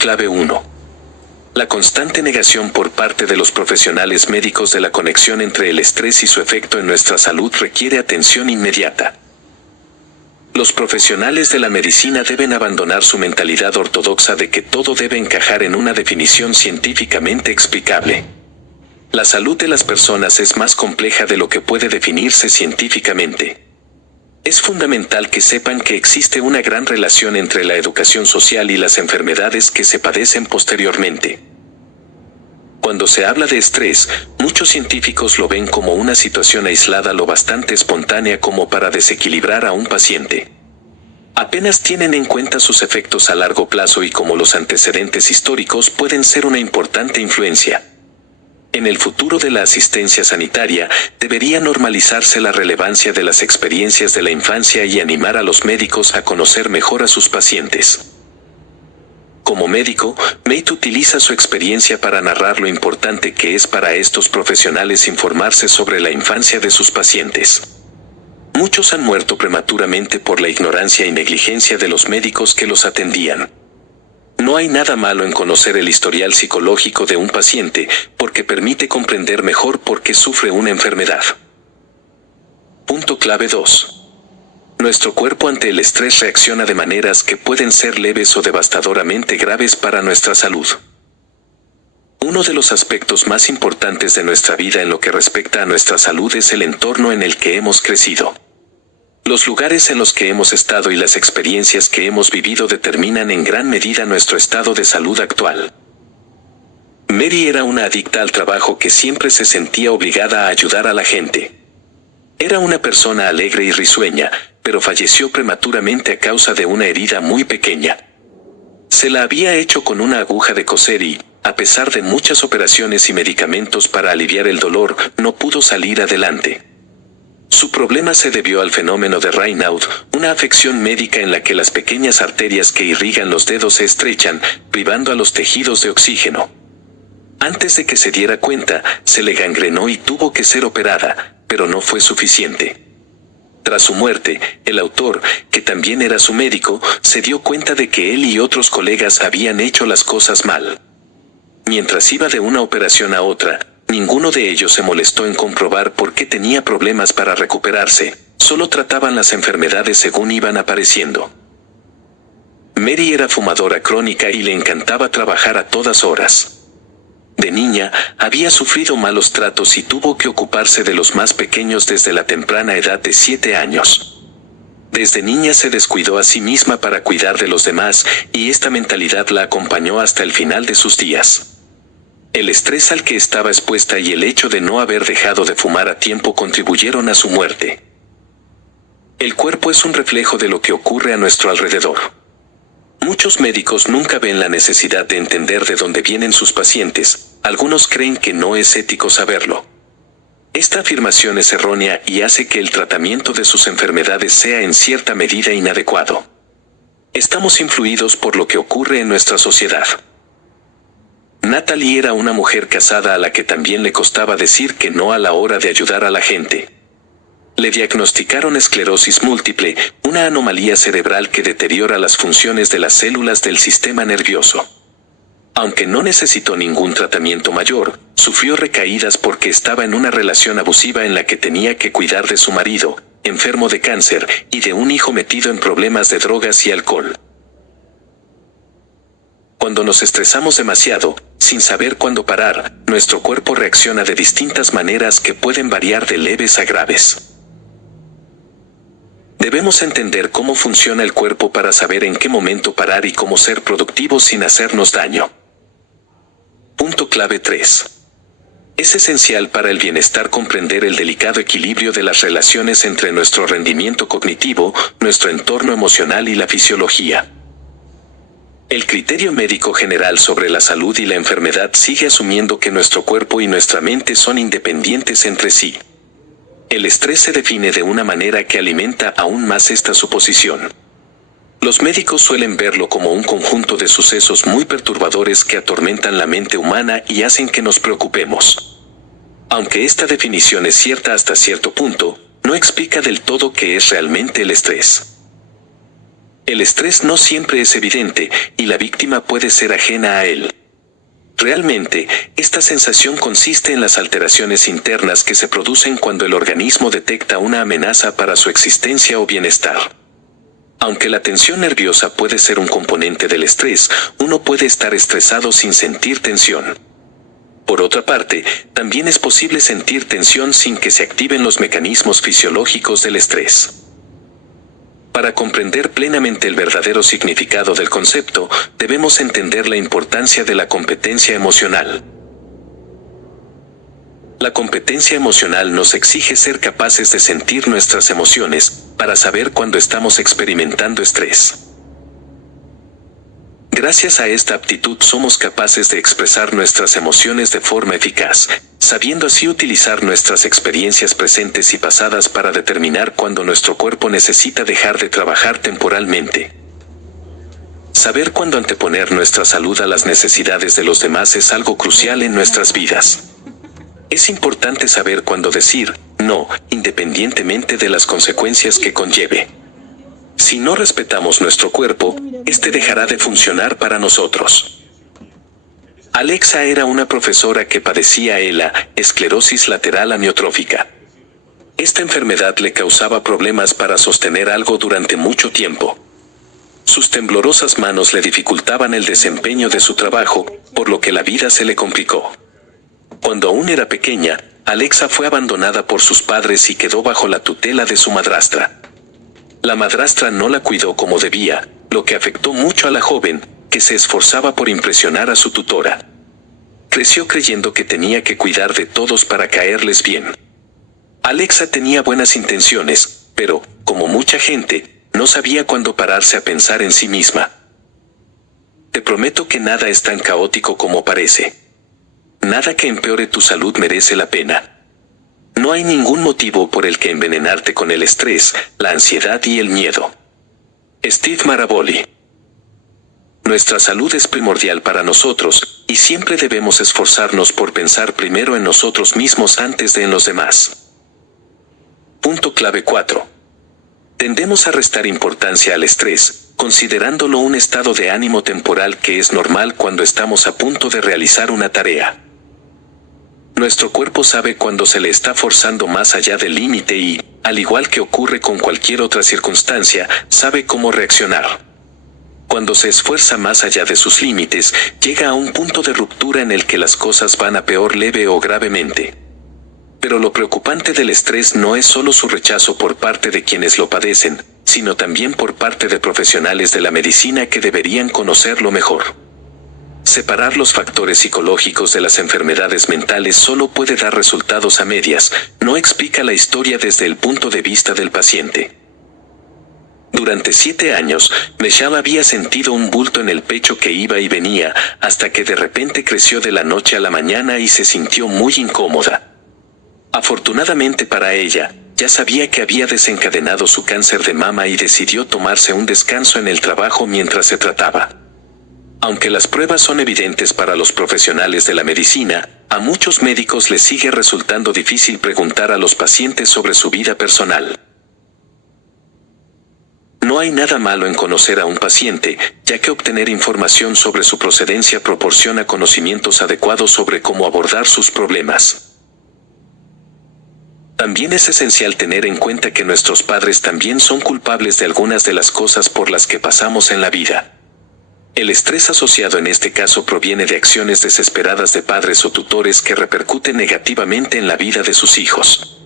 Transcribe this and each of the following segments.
Clave 1. La constante negación por parte de los profesionales médicos de la conexión entre el estrés y su efecto en nuestra salud requiere atención inmediata. Los profesionales de la medicina deben abandonar su mentalidad ortodoxa de que todo debe encajar en una definición científicamente explicable. La salud de las personas es más compleja de lo que puede definirse científicamente. Es fundamental que sepan que existe una gran relación entre la educación social y las enfermedades que se padecen posteriormente. Cuando se habla de estrés, muchos científicos lo ven como una situación aislada lo bastante espontánea como para desequilibrar a un paciente. Apenas tienen en cuenta sus efectos a largo plazo y cómo los antecedentes históricos pueden ser una importante influencia. En el futuro de la asistencia sanitaria, debería normalizarse la relevancia de las experiencias de la infancia y animar a los médicos a conocer mejor a sus pacientes. Como médico, Mate utiliza su experiencia para narrar lo importante que es para estos profesionales informarse sobre la infancia de sus pacientes. Muchos han muerto prematuramente por la ignorancia y negligencia de los médicos que los atendían. No hay nada malo en conocer el historial psicológico de un paciente, porque permite comprender mejor por qué sufre una enfermedad. Punto clave 2. Nuestro cuerpo ante el estrés reacciona de maneras que pueden ser leves o devastadoramente graves para nuestra salud. Uno de los aspectos más importantes de nuestra vida en lo que respecta a nuestra salud es el entorno en el que hemos crecido. Los lugares en los que hemos estado y las experiencias que hemos vivido determinan en gran medida nuestro estado de salud actual. Mary era una adicta al trabajo que siempre se sentía obligada a ayudar a la gente. Era una persona alegre y risueña, pero falleció prematuramente a causa de una herida muy pequeña. Se la había hecho con una aguja de coser y, a pesar de muchas operaciones y medicamentos para aliviar el dolor, no pudo salir adelante. Su problema se debió al fenómeno de Raynaud, una afección médica en la que las pequeñas arterias que irrigan los dedos se estrechan, privando a los tejidos de oxígeno. Antes de que se diera cuenta, se le gangrenó y tuvo que ser operada, pero no fue suficiente. Tras su muerte, el autor, que también era su médico, se dio cuenta de que él y otros colegas habían hecho las cosas mal. Mientras iba de una operación a otra, ninguno de ellos se molestó en comprobar por qué tenía problemas para recuperarse, solo trataban las enfermedades según iban apareciendo. Mary era fumadora crónica y le encantaba trabajar a todas horas. De niña, había sufrido malos tratos y tuvo que ocuparse de los más pequeños desde la temprana edad de 7 años. Desde niña se descuidó a sí misma para cuidar de los demás, y esta mentalidad la acompañó hasta el final de sus días. El estrés al que estaba expuesta y el hecho de no haber dejado de fumar a tiempo contribuyeron a su muerte. El cuerpo es un reflejo de lo que ocurre a nuestro alrededor. Muchos médicos nunca ven la necesidad de entender de dónde vienen sus pacientes, algunos creen que no es ético saberlo. Esta afirmación es errónea y hace que el tratamiento de sus enfermedades sea en cierta medida inadecuado. Estamos influidos por lo que ocurre en nuestra sociedad. Natalie era una mujer casada a la que también le costaba decir que no a la hora de ayudar a la gente. Le diagnosticaron esclerosis múltiple, una anomalía cerebral que deteriora las funciones de las células del sistema nervioso. Aunque no necesitó ningún tratamiento mayor, sufrió recaídas porque estaba en una relación abusiva en la que tenía que cuidar de su marido, enfermo de cáncer, y de un hijo metido en problemas de drogas y alcohol. Cuando nos estresamos demasiado, sin saber cuándo parar, nuestro cuerpo reacciona de distintas maneras que pueden variar de leves a graves. Debemos entender cómo funciona el cuerpo para saber en qué momento parar y cómo ser productivos sin hacernos daño. Punto clave 3. Es esencial para el bienestar comprender el delicado equilibrio de las relaciones entre nuestro rendimiento cognitivo, nuestro entorno emocional y la fisiología. El criterio médico general sobre la salud y la enfermedad sigue asumiendo que nuestro cuerpo y nuestra mente son independientes entre sí. El estrés se define de una manera que alimenta aún más esta suposición. Los médicos suelen verlo como un conjunto de sucesos muy perturbadores que atormentan la mente humana y hacen que nos preocupemos. Aunque esta definición es cierta hasta cierto punto, no explica del todo qué es realmente el estrés. El estrés no siempre es evidente, y la víctima puede ser ajena a él. Realmente, esta sensación consiste en las alteraciones internas que se producen cuando el organismo detecta una amenaza para su existencia o bienestar. Aunque la tensión nerviosa puede ser un componente del estrés, uno puede estar estresado sin sentir tensión. Por otra parte, también es posible sentir tensión sin que se activen los mecanismos fisiológicos del estrés. Para comprender plenamente el verdadero significado del concepto, debemos entender la importancia de la competencia emocional. La competencia emocional nos exige ser capaces de sentir nuestras emociones, para saber cuándo estamos experimentando estrés. Gracias a esta aptitud somos capaces de expresar nuestras emociones de forma eficaz, sabiendo así utilizar nuestras experiencias presentes y pasadas para determinar cuándo nuestro cuerpo necesita dejar de trabajar temporalmente. Saber cuándo anteponer nuestra salud a las necesidades de los demás es algo crucial en nuestras vidas. Es importante saber cuándo decir no, independientemente de las consecuencias que conlleve. Si no respetamos nuestro cuerpo, este dejará de funcionar para nosotros. Alexa era una profesora que padecía esclerosis lateral amiotrófica. Esta enfermedad le causaba problemas para sostener algo durante mucho tiempo. Sus temblorosas manos le dificultaban el desempeño de su trabajo, por lo que la vida se le complicó. Cuando aún era pequeña, Alexa fue abandonada por sus padres y quedó bajo la tutela de su madrastra. La madrastra no la cuidó como debía, lo que afectó mucho a la joven, que se esforzaba por impresionar a su tutora. Creció creyendo que tenía que cuidar de todos para caerles bien. Alexa tenía buenas intenciones, pero, como mucha gente, no sabía cuándo pararse a pensar en sí misma. Te prometo que nada es tan caótico como parece. Nada que empeore tu salud merece la pena. No hay ningún motivo por el que envenenarte con el estrés, la ansiedad y el miedo. Steve Maraboli. Nuestra salud es primordial para nosotros, y siempre debemos esforzarnos por pensar primero en nosotros mismos antes de en los demás. Punto clave 4. Tendemos a restar importancia al estrés, considerándolo un estado de ánimo temporal que es normal cuando estamos a punto de realizar una tarea. Nuestro cuerpo sabe cuando se le está forzando más allá del límite y, al igual que ocurre con cualquier otra circunstancia, sabe cómo reaccionar. Cuando se esfuerza más allá de sus límites, llega a un punto de ruptura en el que las cosas van a peor leve o gravemente. Pero lo preocupante del estrés no es solo su rechazo por parte de quienes lo padecen, sino también por parte de profesionales de la medicina que deberían conocerlo mejor. Separar los factores psicológicos de las enfermedades mentales solo puede dar resultados a medias, no explica la historia desde el punto de vista del paciente. Durante 7 años, Michelle había sentido un bulto en el pecho que iba y venía, hasta que de repente creció de la noche a la mañana y se sintió muy incómoda. Afortunadamente para ella, ya sabía que había desencadenado su cáncer de mama y decidió tomarse un descanso en el trabajo mientras se trataba. Aunque las pruebas son evidentes para los profesionales de la medicina, a muchos médicos les sigue resultando difícil preguntar a los pacientes sobre su vida personal. No hay nada malo en conocer a un paciente, ya que obtener información sobre su procedencia proporciona conocimientos adecuados sobre cómo abordar sus problemas. También es esencial tener en cuenta que nuestros padres también son culpables de algunas de las cosas por las que pasamos en la vida. El estrés asociado en este caso proviene de acciones desesperadas de padres o tutores que repercuten negativamente en la vida de sus hijos.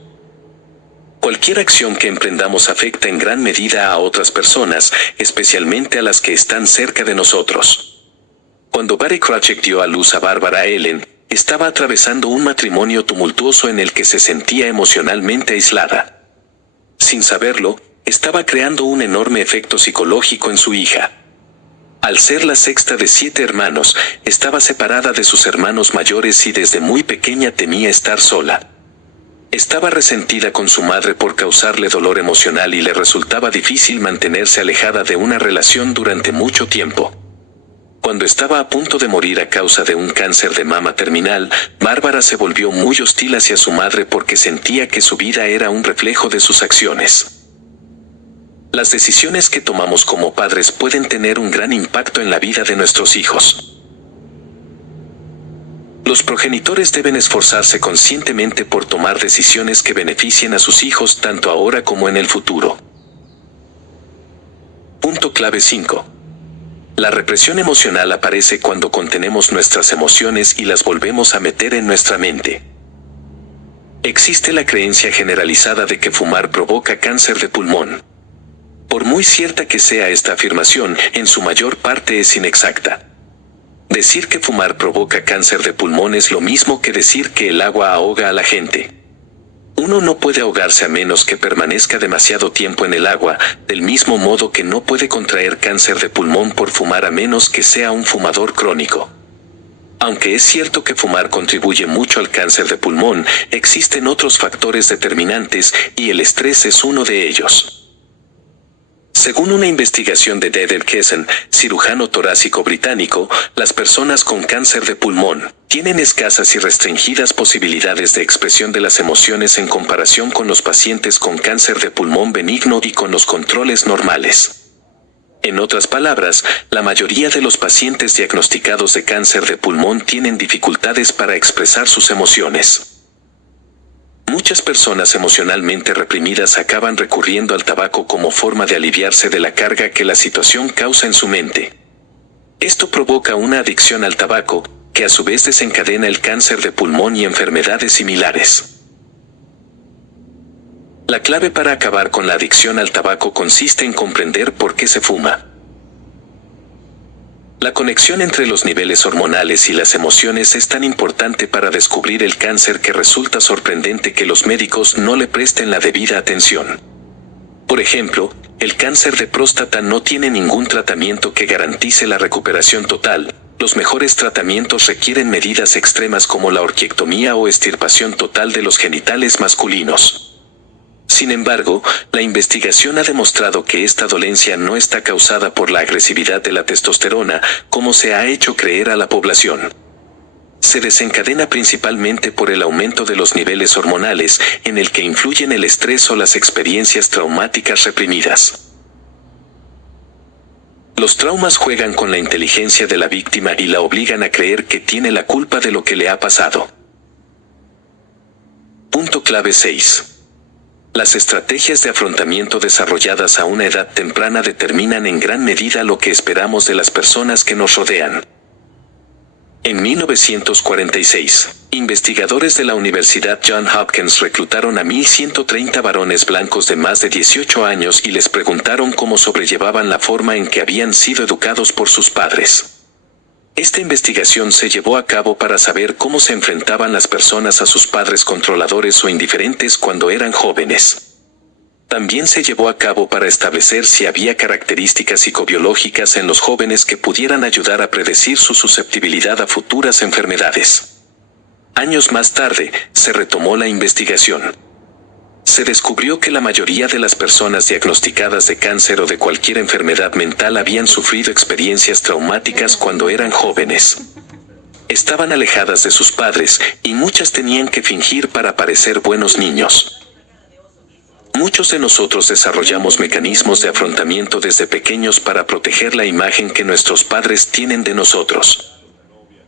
Cualquier acción que emprendamos afecta en gran medida a otras personas, especialmente a las que están cerca de nosotros. Cuando Barry Cratchit dio a luz a Barbara Ellen, estaba atravesando un matrimonio tumultuoso en el que se sentía emocionalmente aislada. Sin saberlo, estaba creando un enorme efecto psicológico en su hija. Al ser la sexta de 7 hermanos, estaba separada de sus hermanos mayores y desde muy pequeña temía estar sola. Estaba resentida con su madre por causarle dolor emocional y le resultaba difícil mantenerse alejada de una relación durante mucho tiempo. Cuando estaba a punto de morir a causa de un cáncer de mama terminal, Bárbara se volvió muy hostil hacia su madre porque sentía que su vida era un reflejo de sus acciones. Las decisiones que tomamos como padres pueden tener un gran impacto en la vida de nuestros hijos. Los progenitores deben esforzarse conscientemente por tomar decisiones que beneficien a sus hijos tanto ahora como en el futuro. Punto clave 5. La represión emocional aparece cuando contenemos nuestras emociones y las volvemos a meter en nuestra mente. Existe la creencia generalizada de que fumar provoca cáncer de pulmón. Por muy cierta que sea esta afirmación, en su mayor parte es inexacta. Decir que fumar provoca cáncer de pulmón es lo mismo que decir que el agua ahoga a la gente. Uno no puede ahogarse a menos que permanezca demasiado tiempo en el agua, del mismo modo que no puede contraer cáncer de pulmón por fumar a menos que sea un fumador crónico. Aunque es cierto que fumar contribuye mucho al cáncer de pulmón, existen otros factores determinantes y el estrés es uno de ellos. Según una investigación de Dedel Kessen, cirujano torácico británico, las personas con cáncer de pulmón tienen escasas y restringidas posibilidades de expresión de las emociones en comparación con los pacientes con cáncer de pulmón benigno y con los controles normales. En otras palabras, la mayoría de los pacientes diagnosticados de cáncer de pulmón tienen dificultades para expresar sus emociones. Muchas personas emocionalmente reprimidas acaban recurriendo al tabaco como forma de aliviarse de la carga que la situación causa en su mente. Esto provoca una adicción al tabaco, que a su vez desencadena el cáncer de pulmón y enfermedades similares. La clave para acabar con la adicción al tabaco consiste en comprender por qué se fuma. La conexión entre los niveles hormonales y las emociones es tan importante para descubrir el cáncer que resulta sorprendente que los médicos no le presten la debida atención. Por ejemplo, el cáncer de próstata no tiene ningún tratamiento que garantice la recuperación total. Los mejores tratamientos requieren medidas extremas como la orquiectomía o extirpación total de los genitales masculinos. Sin embargo, la investigación ha demostrado que esta dolencia no está causada por la agresividad de la testosterona, como se ha hecho creer a la población. Se desencadena principalmente por el aumento de los niveles hormonales, en el que influyen el estrés o las experiencias traumáticas reprimidas. Los traumas juegan con la inteligencia de la víctima y la obligan a creer que tiene la culpa de lo que le ha pasado. Punto clave 6. Las estrategias de afrontamiento desarrolladas a una edad temprana determinan en gran medida lo que esperamos de las personas que nos rodean. En 1946, investigadores de la Universidad Johns Hopkins reclutaron a 1.130 varones blancos de más de 18 años y les preguntaron cómo sobrellevaban la forma en que habían sido educados por sus padres. Esta investigación se llevó a cabo para saber cómo se enfrentaban las personas a sus padres controladores o indiferentes cuando eran jóvenes. También se llevó a cabo para establecer si había características psicobiológicas en los jóvenes que pudieran ayudar a predecir su susceptibilidad a futuras enfermedades. Años más tarde, se retomó la investigación. Se descubrió que la mayoría de las personas diagnosticadas de cáncer o de cualquier enfermedad mental habían sufrido experiencias traumáticas cuando eran jóvenes. Estaban alejadas de sus padres, y muchas tenían que fingir para parecer buenos niños. Muchos de nosotros desarrollamos mecanismos de afrontamiento desde pequeños para proteger la imagen que nuestros padres tienen de nosotros.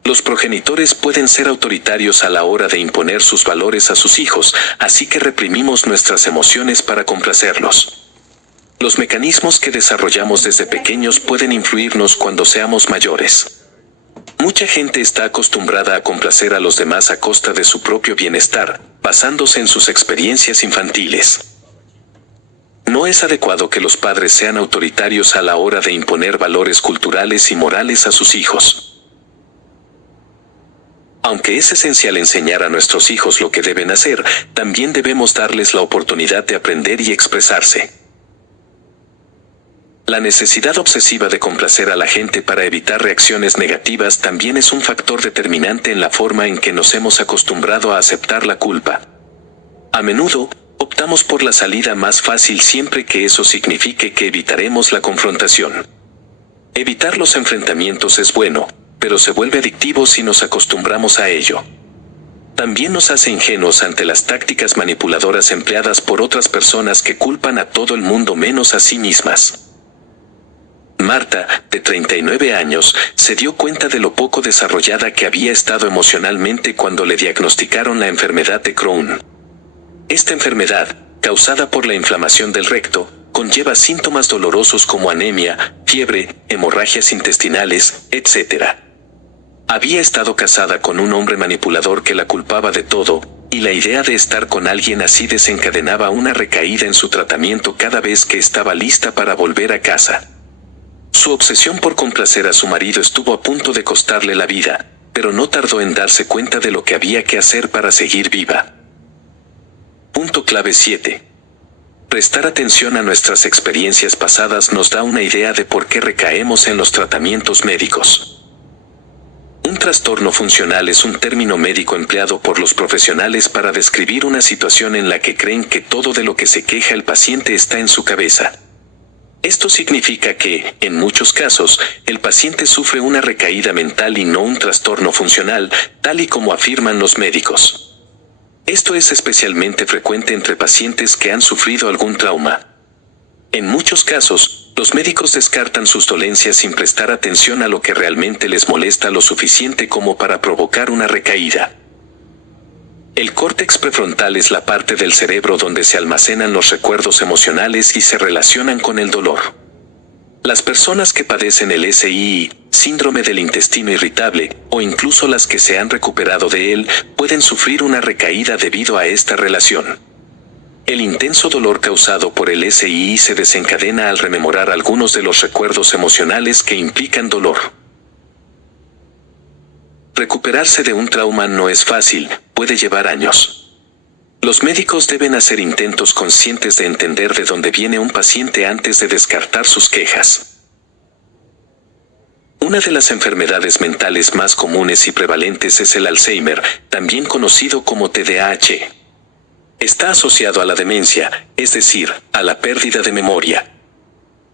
Los progenitores pueden ser autoritarios a la hora de imponer sus valores a sus hijos, así que reprimimos nuestras emociones para complacerlos. Los mecanismos que desarrollamos desde pequeños pueden influirnos cuando seamos mayores. Mucha gente está acostumbrada a complacer a los demás a costa de su propio bienestar, basándose en sus experiencias infantiles. No es adecuado que los padres sean autoritarios a la hora de imponer valores culturales y morales a sus hijos. Aunque es esencial enseñar a nuestros hijos lo que deben hacer, también debemos darles la oportunidad de aprender y expresarse. La necesidad obsesiva de complacer a la gente para evitar reacciones negativas también es un factor determinante en la forma en que nos hemos acostumbrado a aceptar la culpa. A menudo, optamos por la salida más fácil siempre que eso signifique que evitaremos la confrontación. Evitar los enfrentamientos es bueno, pero se vuelve adictivo si nos acostumbramos a ello. También nos hace ingenuos ante las tácticas manipuladoras empleadas por otras personas que culpan a todo el mundo menos a sí mismas. Marta, de 39 años, se dio cuenta de lo poco desarrollada que había estado emocionalmente cuando le diagnosticaron la enfermedad de Crohn. Esta enfermedad, causada por la inflamación del recto, conlleva síntomas dolorosos como anemia, fiebre, hemorragias intestinales, etc. Había estado casada con un hombre manipulador que la culpaba de todo, y la idea de estar con alguien así desencadenaba una recaída en su tratamiento cada vez que estaba lista para volver a casa. Su obsesión por complacer a su marido estuvo a punto de costarle la vida, pero no tardó en darse cuenta de lo que había que hacer para seguir viva. Punto clave 7. Prestar atención a nuestras experiencias pasadas nos da una idea de por qué recaemos en los tratamientos médicos. Un trastorno funcional es un término médico empleado por los profesionales para describir una situación en la que creen que todo de lo que se queja el paciente está en su cabeza. Esto significa que, en muchos casos, el paciente sufre una recaída mental y no un trastorno funcional, tal y como afirman los médicos. Esto es especialmente frecuente entre pacientes que han sufrido algún trauma. En muchos casos, los médicos descartan sus dolencias sin prestar atención a lo que realmente les molesta lo suficiente como para provocar una recaída. El córtex prefrontal es la parte del cerebro donde se almacenan los recuerdos emocionales y se relacionan con el dolor. Las personas que padecen el SII, síndrome del intestino irritable, o incluso las que se han recuperado de él, pueden sufrir una recaída debido a esta relación. El intenso dolor causado por el SII se desencadena al rememorar algunos de los recuerdos emocionales que implican dolor. Recuperarse de un trauma no es fácil, puede llevar años. Los médicos deben hacer intentos conscientes de entender de dónde viene un paciente antes de descartar sus quejas. Una de las enfermedades mentales más comunes y prevalentes es el Alzheimer, también conocido como TDAH. Está asociado a la demencia, es decir, a la pérdida de memoria.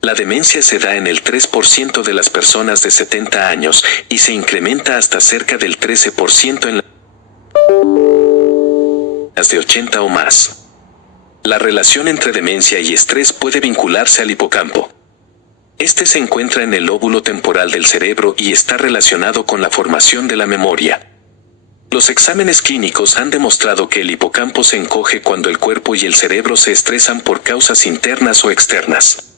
La demencia se da en el 3% de las personas de 70 años y se incrementa hasta cerca del 13% en las de 80 o más. La relación entre demencia y estrés puede vincularse al hipocampo. Este se encuentra en el lóbulo temporal del cerebro y está relacionado con la formación de la memoria. Los exámenes clínicos han demostrado que el hipocampo se encoge cuando el cuerpo y el cerebro se estresan por causas internas o externas.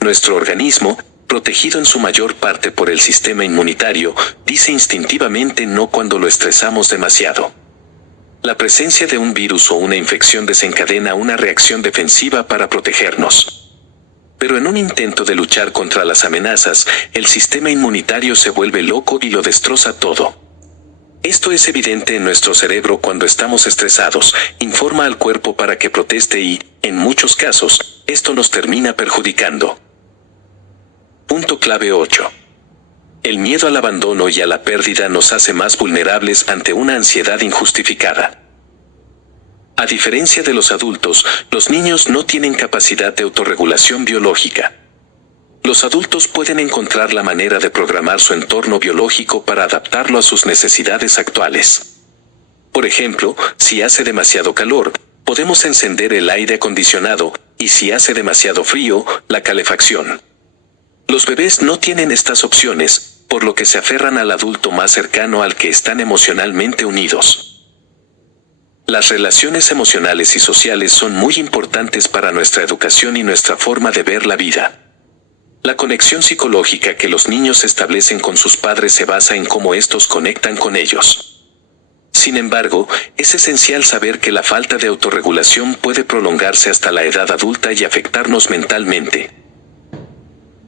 Nuestro organismo, protegido en su mayor parte por el sistema inmunitario, dice instintivamente no cuando lo estresamos demasiado. La presencia de un virus o una infección desencadena una reacción defensiva para protegernos. Pero en un intento de luchar contra las amenazas, el sistema inmunitario se vuelve loco y lo destroza todo. Esto es evidente en nuestro cerebro cuando estamos estresados, informa al cuerpo para que proteste y, en muchos casos, esto nos termina perjudicando. Punto clave 8. El miedo al abandono y a la pérdida nos hace más vulnerables ante una ansiedad injustificada. A diferencia de los adultos, los niños no tienen capacidad de autorregulación biológica. Los adultos pueden encontrar la manera de programar su entorno biológico para adaptarlo a sus necesidades actuales. Por ejemplo, si hace demasiado calor, podemos encender el aire acondicionado, y si hace demasiado frío, la calefacción. Los bebés no tienen estas opciones, por lo que se aferran al adulto más cercano al que están emocionalmente unidos. Las relaciones emocionales y sociales son muy importantes para nuestra educación y nuestra forma de ver la vida. La conexión psicológica que los niños establecen con sus padres se basa en cómo estos conectan con ellos. Sin embargo, es esencial saber que la falta de autorregulación puede prolongarse hasta la edad adulta y afectarnos mentalmente.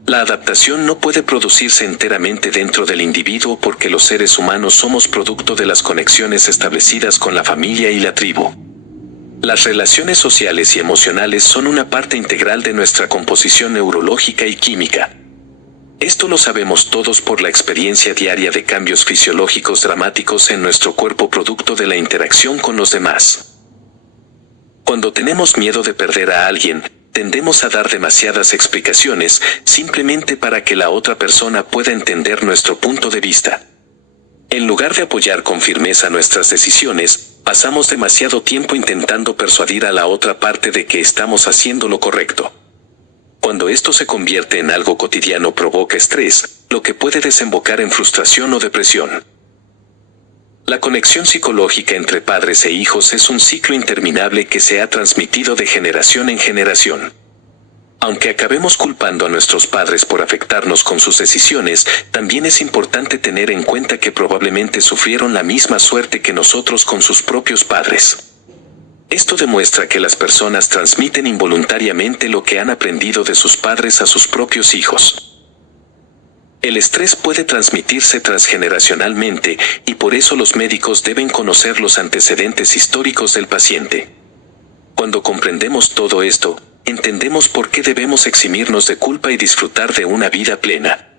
La adaptación no puede producirse enteramente dentro del individuo porque los seres humanos somos producto de las conexiones establecidas con la familia y la tribu. Las relaciones sociales y emocionales son una parte integral de nuestra composición neurológica y química. Esto lo sabemos todos por la experiencia diaria de cambios fisiológicos dramáticos en nuestro cuerpo producto de la interacción con los demás. Cuando tenemos miedo de perder a alguien, tendemos a dar demasiadas explicaciones, simplemente para que la otra persona pueda entender nuestro punto de vista. En lugar de apoyar con firmeza nuestras decisiones, pasamos demasiado tiempo intentando persuadir a la otra parte de que estamos haciendo lo correcto. Cuando esto se convierte en algo cotidiano, provoca estrés, lo que puede desembocar en frustración o depresión. La conexión psicológica entre padres e hijos es un ciclo interminable que se ha transmitido de generación en generación. Aunque acabemos culpando a nuestros padres por afectarnos con sus decisiones, también es importante tener en cuenta que probablemente sufrieron la misma suerte que nosotros con sus propios padres. Esto demuestra que las personas transmiten involuntariamente lo que han aprendido de sus padres a sus propios hijos. El estrés puede transmitirse transgeneracionalmente, y por eso los médicos deben conocer los antecedentes históricos del paciente. Cuando comprendemos todo esto, entendemos por qué debemos eximirnos de culpa y disfrutar de una vida plena.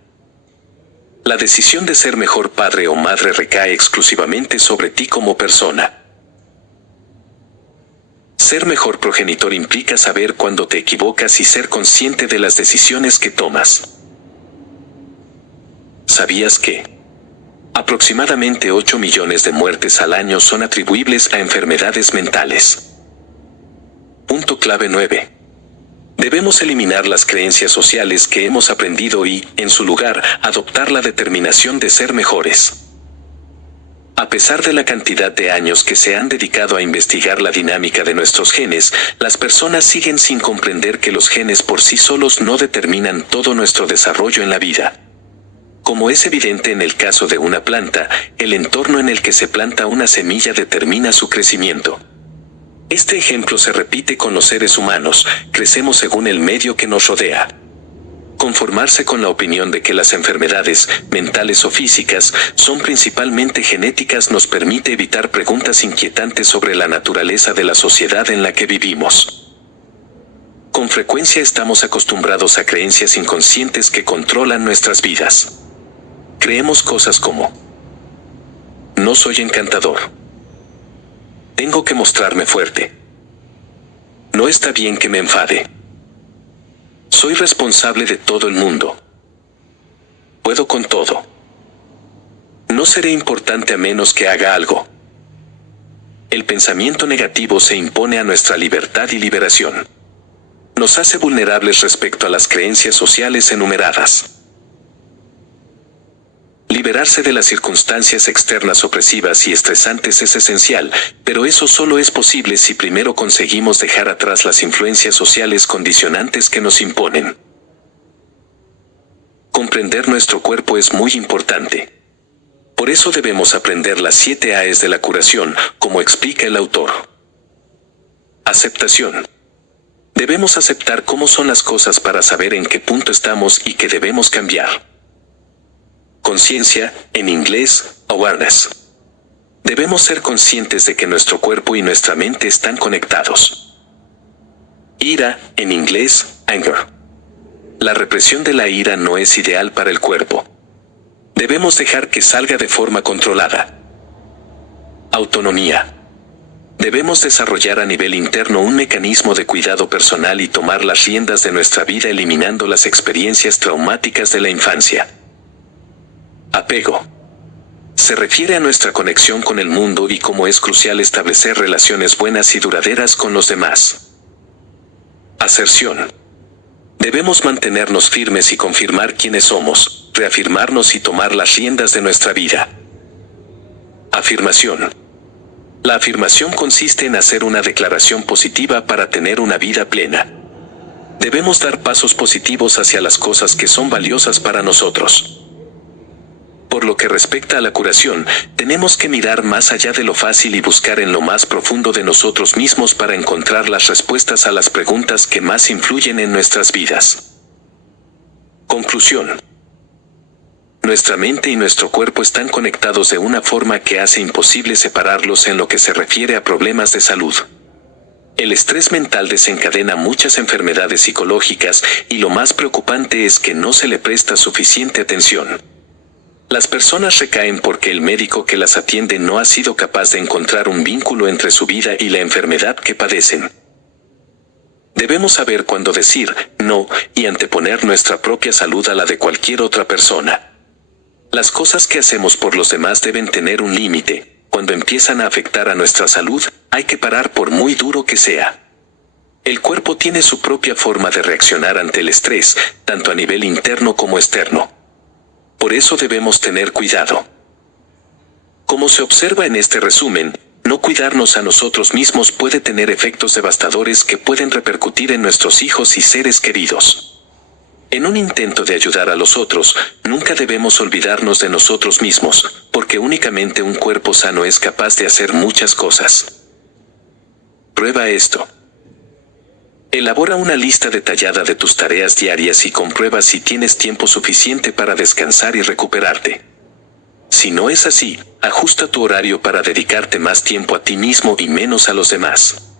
La decisión de ser mejor padre o madre recae exclusivamente sobre ti como persona. Ser mejor progenitor implica saber cuándo te equivocas y ser consciente de las decisiones que tomas. ¿Sabías que aproximadamente 8 millones de muertes al año son atribuibles a enfermedades mentales? Punto clave 9. Debemos eliminar las creencias sociales que hemos aprendido y, en su lugar, adoptar la determinación de ser mejores. A pesar de la cantidad de años que se han dedicado a investigar la dinámica de nuestros genes, las personas siguen sin comprender que los genes por sí solos no determinan todo nuestro desarrollo en la vida. Como es evidente en el caso de una planta, el entorno en el que se planta una semilla determina su crecimiento. Este ejemplo se repite con los seres humanos, crecemos según el medio que nos rodea. Conformarse con la opinión de que las enfermedades, mentales o físicas, son principalmente genéticas nos permite evitar preguntas inquietantes sobre la naturaleza de la sociedad en la que vivimos. Con frecuencia estamos acostumbrados a creencias inconscientes que controlan nuestras vidas. Creemos cosas como: no soy encantador. Tengo que mostrarme fuerte. No está bien que me enfade. Soy responsable de todo el mundo. Puedo con todo. No seré importante a menos que haga algo. El pensamiento negativo se impone a nuestra libertad y liberación. Nos hace vulnerables respecto a las creencias sociales enumeradas. Liberarse de las circunstancias externas opresivas y estresantes es esencial, pero eso solo es posible si primero conseguimos dejar atrás las influencias sociales condicionantes que nos imponen. Comprender nuestro cuerpo es muy importante. Por eso debemos aprender las 7 A's de la curación, como explica el autor. Aceptación. Debemos aceptar cómo son las cosas para saber en qué punto estamos y qué debemos cambiar. Conciencia, en inglés, awareness. Debemos ser conscientes de que nuestro cuerpo y nuestra mente están conectados. Ira, en inglés, anger. La represión de la ira no es ideal para el cuerpo. Debemos dejar que salga de forma controlada. Autonomía. Debemos desarrollar a nivel interno un mecanismo de cuidado personal y tomar las riendas de nuestra vida eliminando las experiencias traumáticas de la infancia. Apego. Se refiere a nuestra conexión con el mundo y cómo es crucial establecer relaciones buenas y duraderas con los demás. Aserción. Debemos mantenernos firmes y confirmar quiénes somos, reafirmarnos y tomar las riendas de nuestra vida. Afirmación. La afirmación consiste en hacer una declaración positiva para tener una vida plena. Debemos dar pasos positivos hacia las cosas que son valiosas para nosotros. Por lo que respecta a la curación, tenemos que mirar más allá de lo fácil y buscar en lo más profundo de nosotros mismos para encontrar las respuestas a las preguntas que más influyen en nuestras vidas. Conclusión. Nuestra mente y nuestro cuerpo están conectados de una forma que hace imposible separarlos en lo que se refiere a problemas de salud. El estrés mental desencadena muchas enfermedades psicológicas y lo más preocupante es que no se le presta suficiente atención. Las personas recaen porque el médico que las atiende no ha sido capaz de encontrar un vínculo entre su vida y la enfermedad que padecen. Debemos saber cuándo decir no y anteponer nuestra propia salud a la de cualquier otra persona. Las cosas que hacemos por los demás deben tener un límite. Cuando empiezan a afectar a nuestra salud, hay que parar por muy duro que sea. El cuerpo tiene su propia forma de reaccionar ante el estrés, tanto a nivel interno como externo. Por eso debemos tener cuidado. Como se observa en este resumen, no cuidarnos a nosotros mismos puede tener efectos devastadores que pueden repercutir en nuestros hijos y seres queridos. En un intento de ayudar a los otros, nunca debemos olvidarnos de nosotros mismos, porque únicamente un cuerpo sano es capaz de hacer muchas cosas. Prueba esto. Elabora una lista detallada de tus tareas diarias y comprueba si tienes tiempo suficiente para descansar y recuperarte. Si no es así, ajusta tu horario para dedicarte más tiempo a ti mismo y menos a los demás.